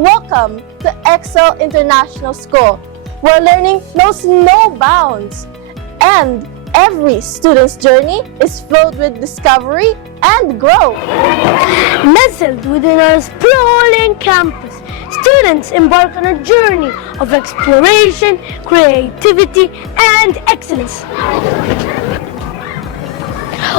Welcome to Excel International School, where learning knows no bounds. And every student's journey is filled with discovery and growth. Nestled within our sprawling campus, students embark on a journey of exploration, creativity, and excellence.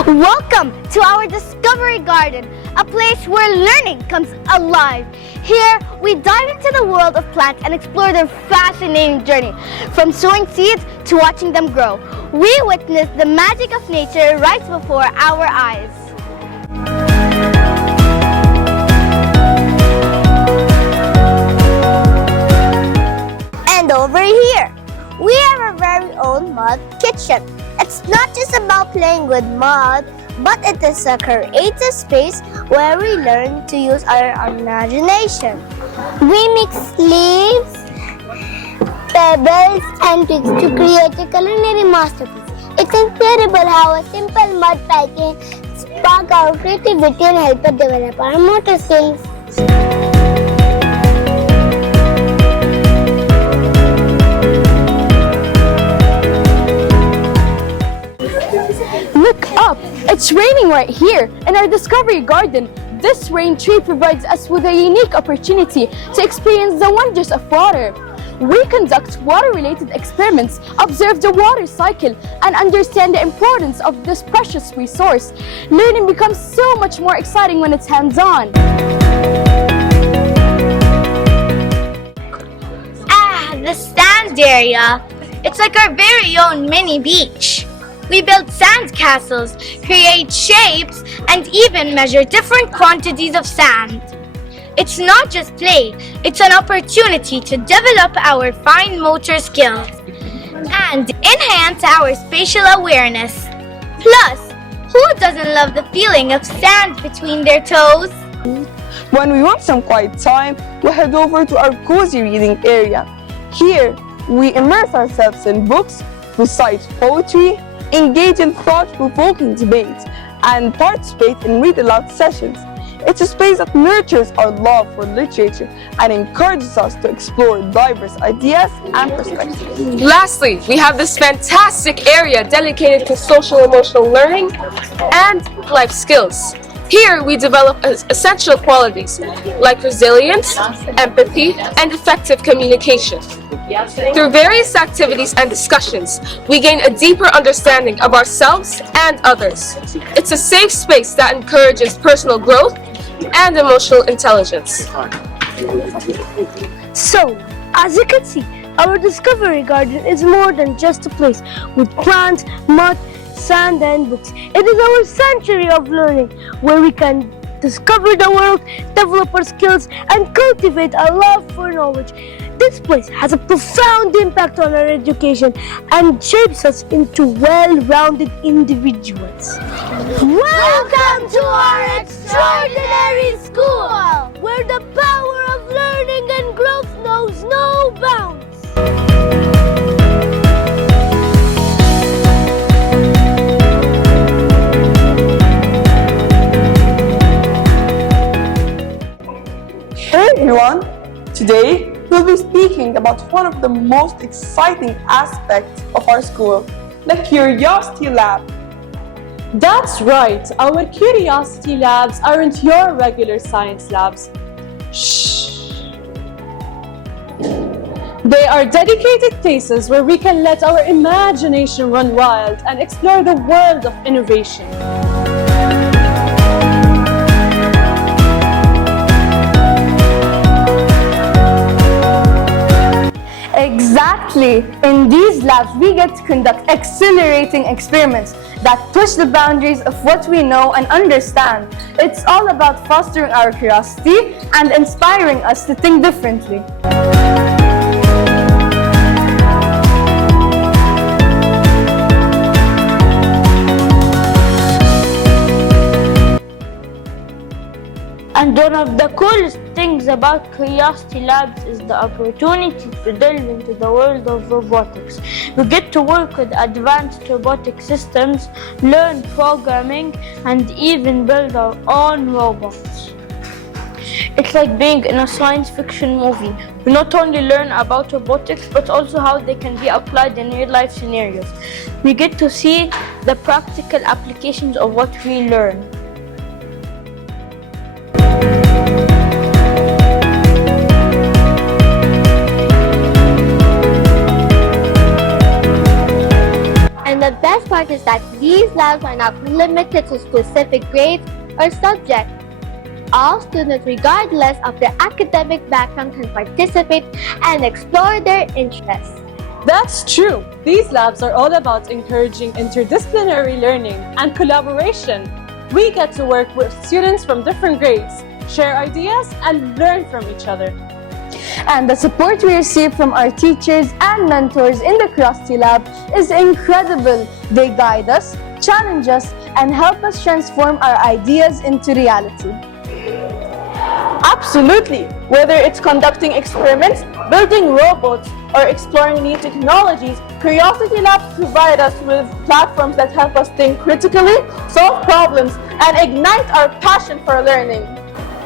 Welcome to our Discovery Garden, a place where learning comes alive. Here, we dive into the world of plants and explore their fascinating journey. From sowing seeds to watching them grow, we witness the magic of nature right before our eyes. And over here, we have our very own mud kitchen. It's not just about playing with mud, but it is a creative space where we learn to use our imagination. We mix leaves, pebbles, and twigs to create a culinary masterpiece. It's incredible how a simple mud pie can spark our creativity and help us develop our motor skills. Look up! It's raining right here in our Discovery Garden. This rain tree provides us with a unique opportunity to experience the wonders of water. We conduct water-related experiments, observe the water cycle, and understand the importance of this precious resource. Learning becomes so much more exciting when it's hands-on. The sand area. It's like our very own mini beach. We build sand castles, create shapes, and even measure different quantities of sand. It's not just play, it's an opportunity to develop our fine motor skills and enhance our spatial awareness. Plus, who doesn't love the feeling of sand between their toes? When we want some quiet time, we head over to our cozy reading area. Here, we immerse ourselves in books, recite poetry, engage in thought-provoking debates, and participate in read-aloud sessions. It's a space that nurtures our love for literature and encourages us to explore diverse ideas and perspectives. Lastly, we have this fantastic area dedicated to social-emotional learning and life skills. Here, we develop essential qualities like resilience, empathy, and effective communication. Through various activities and discussions, we gain a deeper understanding of ourselves and others. It's a safe space that encourages personal growth and emotional intelligence. So, as you can see, our Discovery Garden is more than just a place with plants, mud, sand, and books. It is our sanctuary of learning where we can discover the world, develop our skills, and cultivate a love for knowledge. This place has a profound impact on our education and shapes us into well-rounded individuals. Welcome to our extraordinary school, Where the power of learning and growth knows no bounds. Hey everyone! Today, we'll be speaking about one of the most exciting aspects of our school, the Curiosity Lab. That's right, our Curiosity Labs aren't your regular science labs. Shh! They are dedicated places where we can let our imagination run wild and explore the world of innovation. Exactly! In these labs, we get to conduct exhilarating experiments that push the boundaries of what we know and understand. It's all about fostering our curiosity and inspiring us to think differently. And one of the coolest things about Curiosity Labs is the opportunity to delve into the world of robotics. We get to work with advanced robotic systems, learn programming, and even build our own robots. It's like being in a science fiction movie. We not only learn about robotics, but also how they can be applied in real-life scenarios. We get to see the practical applications of what we learn. And the best part is that these labs are not limited to specific grades or subjects. All students, regardless of their academic background, can participate and explore their interests. That's true. These labs are all about encouraging interdisciplinary learning and collaboration. We get to work with students from different grades, share ideas, and learn from each other. And the support we receive from our teachers and mentors in the Curiosity Lab is incredible. They guide us, challenge us, and help us transform our ideas into reality. Absolutely! Whether it's conducting experiments, building robots, or exploring new technologies, Curiosity Labs provide us with platforms that help us think critically, solve problems, and ignite our passion for learning.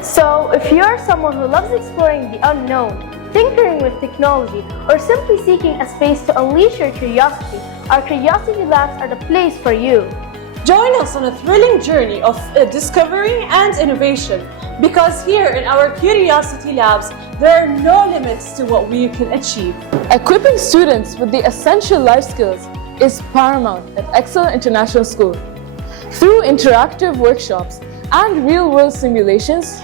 So, if you're someone who loves exploring the unknown, tinkering with technology, or simply seeking a space to unleash your curiosity, our Curiosity Labs are the place for you. Join us on a thrilling journey of discovery and innovation, because here in our Curiosity Labs, there are no limits to what we can achieve. Equipping students with the essential life skills is paramount at Excel International School. Through interactive workshops and real-world simulations,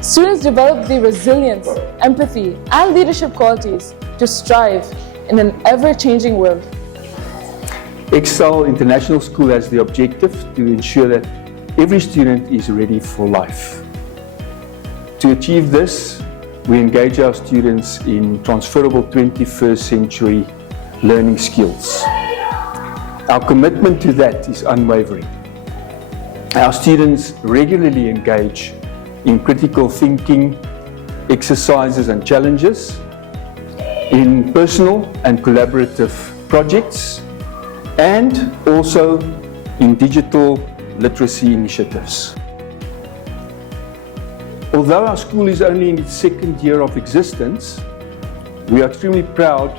students develop the resilience, empathy, and leadership qualities to strive in an ever-changing world. Excel International School has the objective to ensure that every student is ready for life. To achieve this, we engage our students in transferable 21st century learning skills. Our commitment to that is unwavering. Our students regularly engage in critical thinking, exercises and challenges, in personal and collaborative projects, and also in digital literacy initiatives. Although our school is only in its second year of existence, we are extremely proud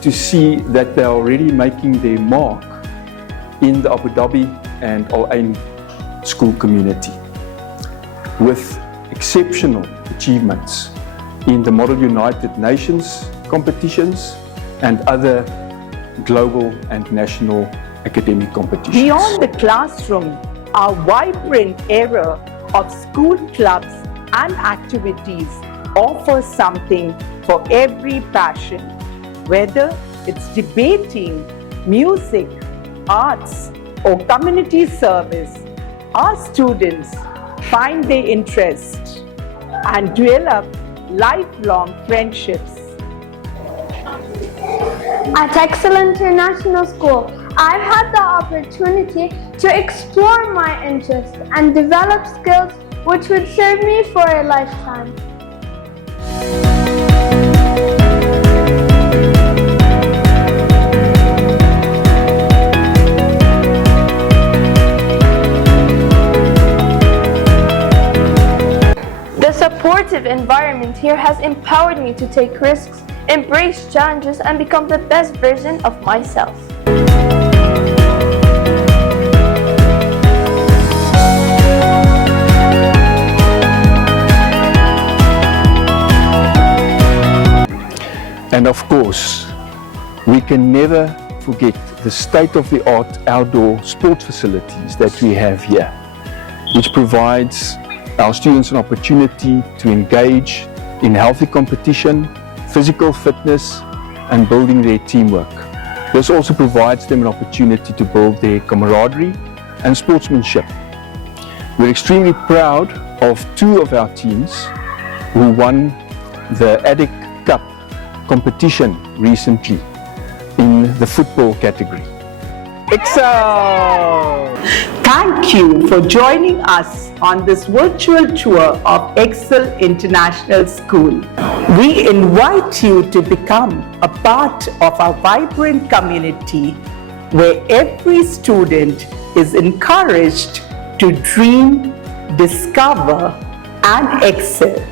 to see that they are already making their mark in the Abu Dhabi and Al Ain school community, with exceptional achievements in the Model United Nations competitions and other global and national academic competitions. Beyond the classroom, our vibrant era of school clubs and activities offers something for every passion, whether it's debating, music, arts, or community service. Our students find their interest and develop lifelong friendships. At Excel International School, I've had the opportunity to explore my interests and develop skills which would serve me for a lifetime. The supportive environment here has empowered me to take risks, embrace challenges, and become the best version of myself. And of course, we can never forget the state-of-the-art outdoor sports facilities that we have here, which provides our students an opportunity to engage in healthy competition, physical fitness, and building their teamwork. This also provides them an opportunity to build their camaraderie and sportsmanship. We're extremely proud of two of our teams who won the ADIC Cup competition recently in the football category. Excel! Thank you for joining us on this virtual tour of Excel International School. We invite you to become a part of our vibrant community where every student is encouraged to dream, discover, and excel.